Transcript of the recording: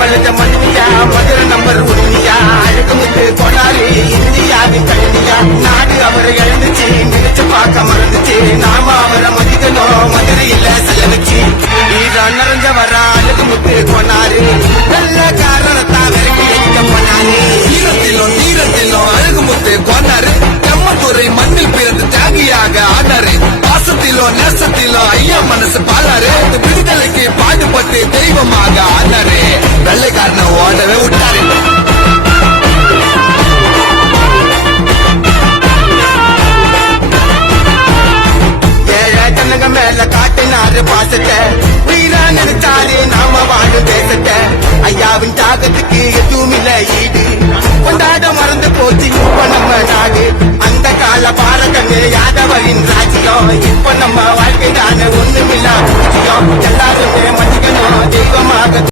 வளர்ந்த மண்ணியா மதுரை நம்பர் ஒன்னியா அழகுமுத்து கொண்டாரு இந்தியாவின் கண்ணியா நாடு அவரை இழந்துச்சு நினைச்சு பார்க்க மறந்துச்சு நாம அவரை மதிக்கணும் மதுரையில செல்ல வச்சு இதான் நிறைஞ்ச வர அழகுமுத்து கொண்டாரு நல்ல காரணத்தான் விரட்டி அடிக்க போனாரு நீரத்திலும் அழகுமுத்து கொண்டாரு கம்மத்துறை மண்ணில் பிறந்து தியாகியாக ஆனாரு பாசத்திலும் நேசத்திலும் ஐயா மனசு பாலாரு விடுதலைக்கு பாடுபட்டு தெய்வமாக ஆனாரு வெள்ளைக்காரனை ஓடவே விட்டாரு ஏழை ஜனங்க மேல காட்டினாரு பாசத்தை உயிரா நினைச்சாரு நாம வாழும் தேசத்தை ஐயாவின் தியாகத்துக்கு எதுவுமில்ல ஈடு கொண்டாட மறந்து போச்சு இப்ப நம்ம நாடு அந்த கால பாரகமே யாதவரின் ராஜ்யம் இப்ப நம்ம வாழ்க்கை தானே ஒண்ணுமில்ல எல்லாருமே மதிக்கணும் தெய்வமாக